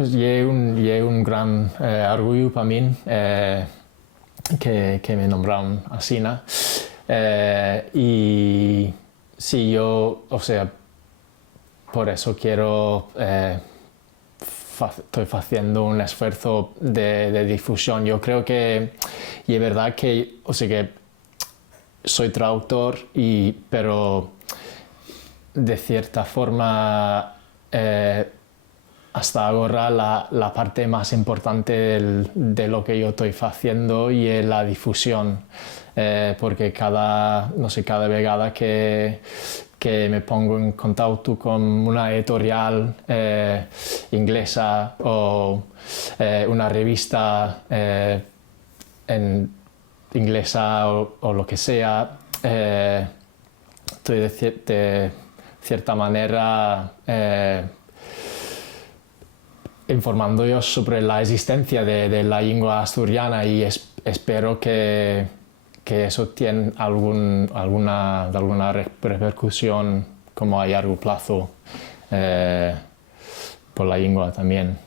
Pues llegué un gran orgullo para mí que me nombraron así, ¿no? Y sí, yo, o sea, por eso estoy haciendo un esfuerzo de difusión. Yo creo que, y es verdad que, o sea, que soy traductor, pero de cierta forma hasta ahora la parte más importante de lo que yo estoy haciendo y es la difusión, porque cada vegada que me pongo en contacto con una editorial inglesa o una revista en inglesa o lo que sea, estoy de cierta manera informando yo sobre la existencia de la lengua asturiana y espero que eso tiene alguna repercusión como a largo plazo por la lengua también.